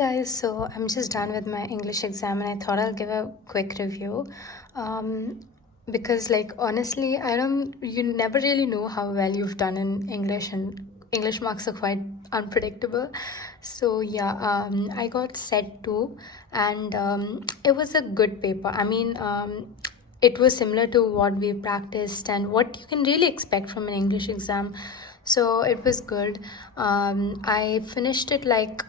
Guys, so I'm just done with my English exam and I thought I'll give a quick review. Um, because like honestly, you never really know how well you've done in English, and English marks are quite unpredictable. So yeah, I got set 2, and it was a good paper. It was similar to what we practiced and what you can really expect from an English exam. So it was good. I finished it like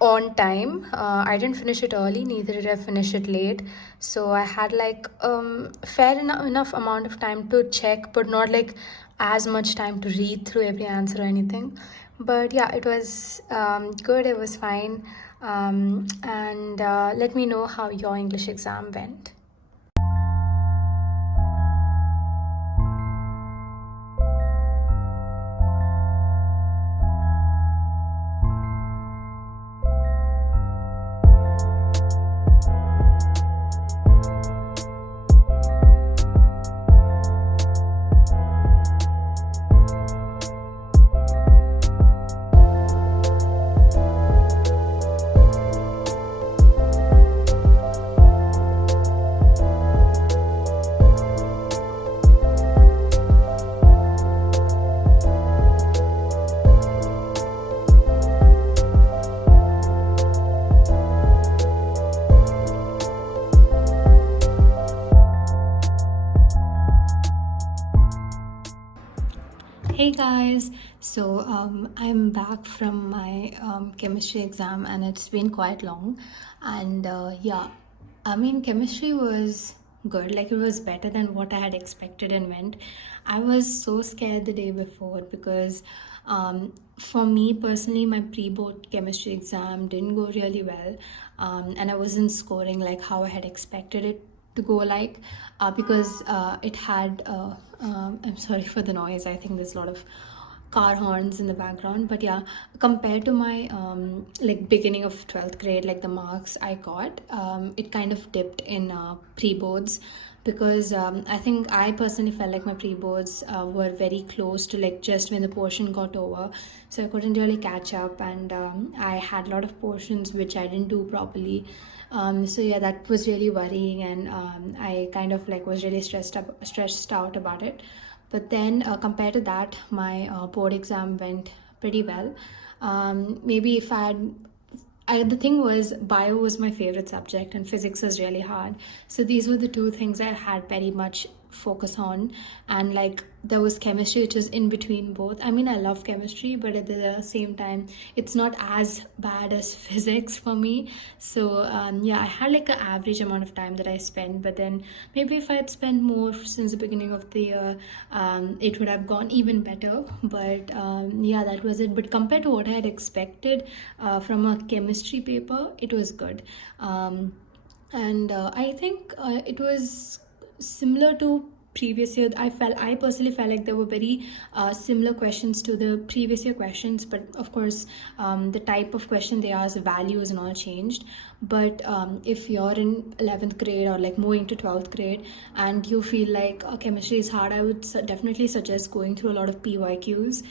on time. I didn't finish it early, neither did I finish it late. So I had like enough amount of time to check, but not like as much time to read through every answer or anything. But yeah, it was good. It was fine. And let me know how your English exam went. Hey guys, so I'm back from my chemistry exam and it's been quite long. And yeah, chemistry was good, like it was better than what I had expected and went. I was so scared the day before because for me personally, my pre-board chemistry exam didn't go really well, and I wasn't scoring like how I had expected it to go like because it had I'm sorry for the noise. I think there's a lot of car horns in the background, but yeah, compared to my like beginning of 12th grade, like the marks I got, it kind of dipped in pre-boards because I think I personally felt like my pre-boards were very close to like just when the portion got over, so I couldn't really catch up, and I had a lot of portions which I didn't do properly. So yeah, that was really worrying, and I kind of like was really stressed out about it. But then compared to that, my board exam went pretty well. Maybe if the thing was, bio was my favorite subject and physics was really hard. So these were the two things I had very much focus on. And like there was chemistry, which was in between both. I mean, I love chemistry, but at the same time, it's not as bad as physics for me. So yeah, I had like an average amount of time that I spent, but then maybe if I had spent more since the beginning of the year, it would have gone even better. But yeah, that was it. But compared to what I had expected from a chemistry paper, it was good. And I think it was similar to previous year. I personally felt like there were very similar questions to the previous year questions, but of course the type of question they asked, values and all changed. But if you're in 11th grade or like moving to 12th grade and you feel like chemistry is hard, I would definitely suggest going through a lot of PYQs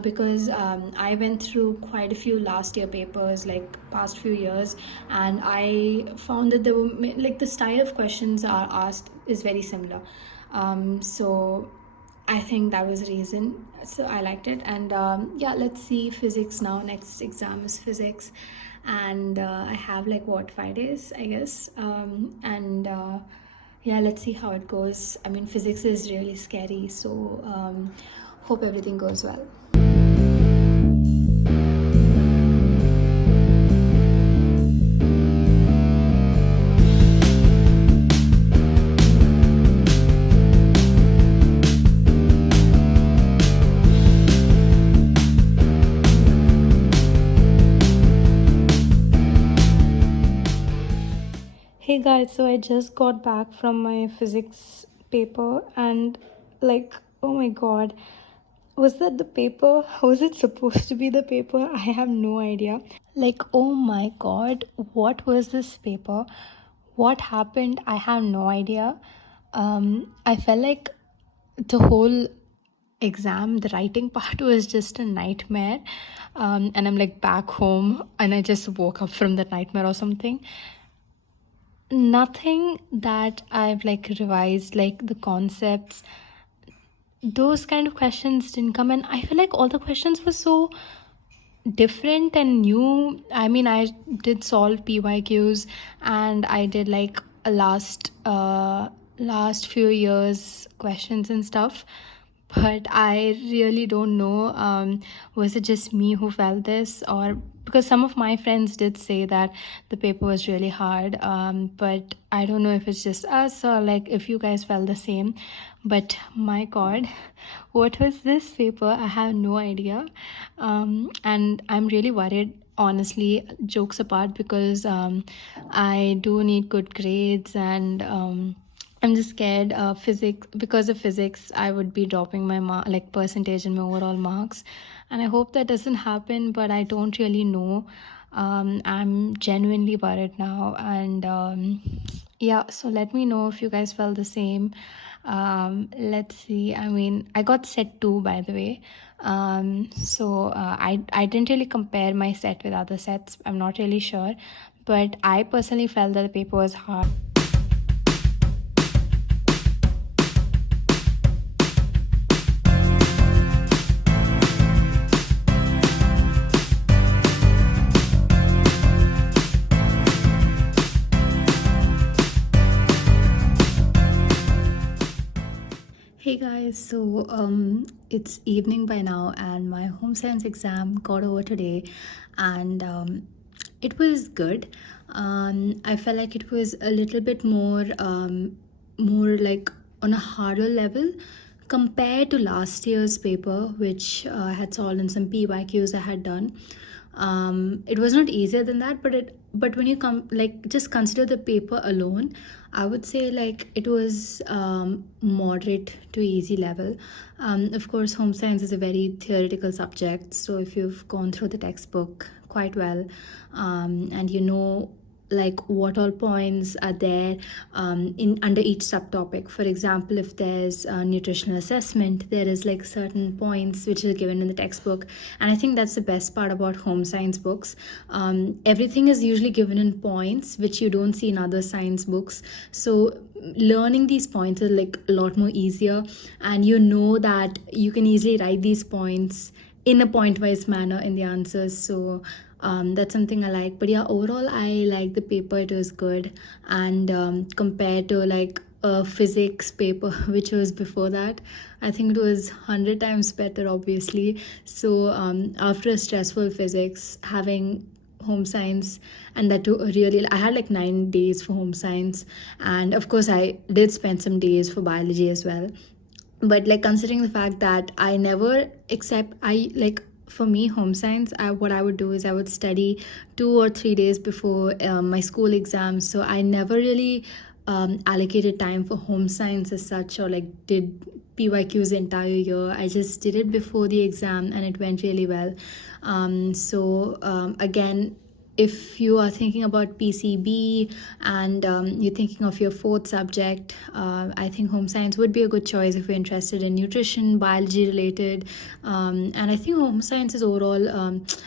because I went through quite a few last year papers like past few years, and I found that there were like the style of questions are asked is very similar. So I think that was the reason. So I liked it. And yeah, let's see physics now. Next exam is physics. And I have like what, 5 days, I guess. And yeah, let's see how it goes. I mean, physics is really scary. So hope everything goes well. Hey guys, so I just got back from my physics paper and like, oh my god, was that the paper? Was it supposed to be the paper? I have no idea. Like, oh my god, what was this paper? What happened? I have no idea. I felt like the whole exam, the writing part was just a nightmare. And I'm like back home and I just woke up from that nightmare or something. Nothing that I've like revised, like the concepts, those kind of questions didn't come. And I feel like all the questions were so different and new. I mean, I did solve PYQs and I did like a last few years questions and stuff, but I really don't know, was it just me who felt this, or because some of my friends did say that the paper was really hard, but I don't know if it's just us or like if you guys felt the same. But my god, what was this paper? I have no idea. And I'm really worried, honestly, jokes apart, because I do need good grades, and I'm just scared physics, because of physics I would be dropping my like percentage in my overall marks, and I hope that doesn't happen, but I don't really know. I'm genuinely worried now, and yeah, so let me know if you guys felt the same. Let's see, I mean, I got set 2, by the way. I didn't really compare my set with other sets, I'm not really sure, but I personally felt that the paper was hard. Hey guys, so it's evening by now, and my home science exam got over today, and it was good. I felt like it was a little bit more like on a harder level compared to last year's paper, which I had solved in some PYQs I had done. It was not easier than that, but when you come, like, just consider the paper alone, I would say like it was moderate to easy level. Of course, home science is a very theoretical subject, so if you've gone through the textbook quite well, and you know like what all points are there in under each subtopic. For example, if there's a nutritional assessment, there is like certain points which are given in the textbook, and I think that's the best part about home science books. Everything is usually given in points which you don't see in other science books, so learning these points is like a lot more easier, and you know that you can easily write these points in a point-wise manner in the answers. So that's something I like. But yeah, overall I like the paper, it was good. And compared to like a physics paper which was before that, I think it was 100 times better, obviously. So after a stressful physics, having home science, and that too really, I had like 9 days for home science, and of course I did spend some days for biology as well. But like considering the fact that I never, except I like, for me home science, what I would do is I would study 2 or 3 days before my school exams, so I never really allocated time for home science as such, or like did PYQs the entire year. I just did it before the exam and it went really well. Again, if you are thinking about PCB, and you're thinking of your fourth subject, I think home science would be a good choice if you're interested in nutrition, biology related. And I think home science is overall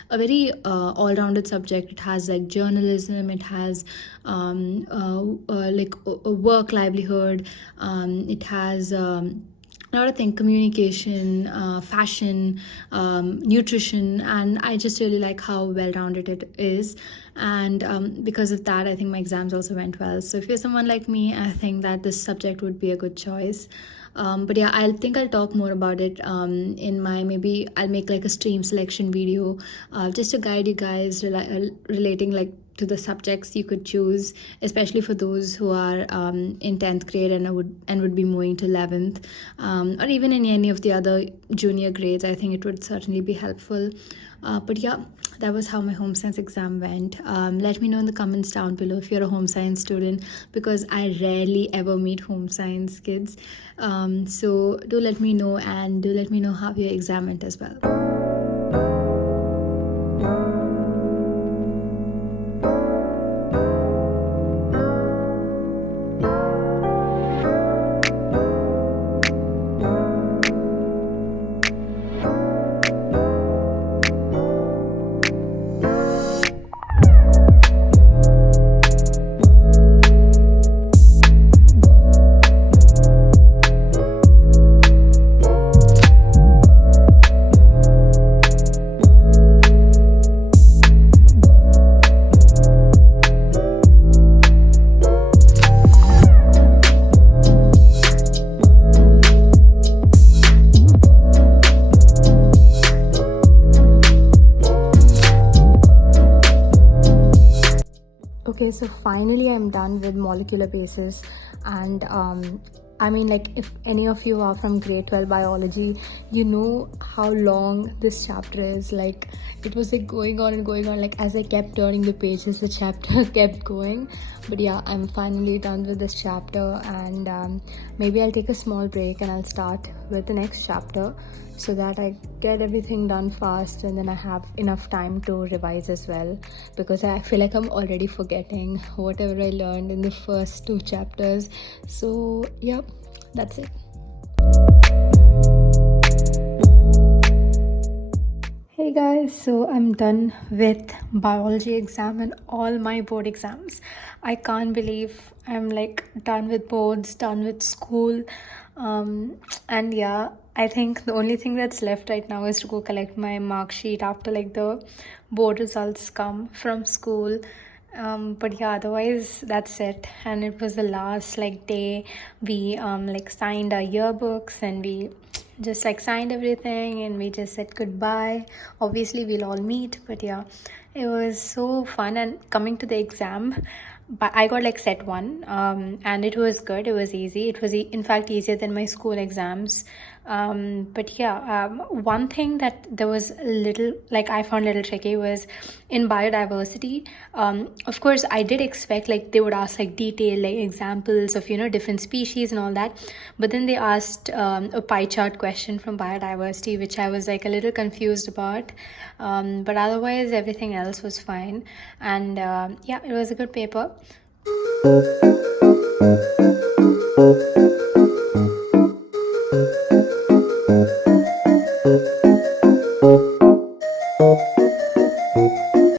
a very all-rounded subject. It has like journalism, it has like a work livelihood, it has a lot of things: communication, fashion, nutrition, and I just really like how well-rounded it is. And because of that, I think my exams also went well. So if you're someone like me, I think that this subject would be a good choice. But yeah, I think I'll talk more about it in my, maybe I'll make like a stream selection video, just to guide you guys relating like to the subjects you could choose, especially for those who are in 10th grade and would be moving to 11th, or even in any of the other junior grades. I think it would certainly be helpful. But yeah, that was how my home science exam went. Let me know in the comments down below if you're a home science student, because I rarely ever meet home science kids. So do let me know, and do let me know how your exam went as well. finally I'm done with molecular basis. And I mean, like, if any of you are from grade 12 biology, you know how long this chapter is. Like, it was like going on and going on. Like, as I kept turning the pages, the chapter kept going. But yeah, I'm finally done with this chapter, and maybe I'll take a small break and I'll start with the next chapter, so that I get everything done fast and then I have enough time to revise as well, because I feel like I'm already forgetting whatever I learned in the first two chapters. So yeah, that's it. Hey guys, so I'm done with biology exam and all my board exams. I can't believe I'm like done with boards, done with school. And yeah, I think the only thing that's left right now is to go collect my mark sheet after like the board results come from school. But yeah, otherwise that's it. And it was the last like day. We like signed our yearbooks, and we just like signed everything, and we just said goodbye. Obviously we'll all meet, but yeah, it was so fun. And coming to the exam, but I got like set one, and it was good, it was easy, it was in fact easier than my school exams. But yeah, one thing that there was a little, like, I found a little tricky was in biodiversity. Of course I did expect like they would ask like detailed like examples of, you know, different species and all that, but then they asked a pie chart question from biodiversity, which I was like a little confused about. But otherwise everything else was fine, and yeah, it was a good paper.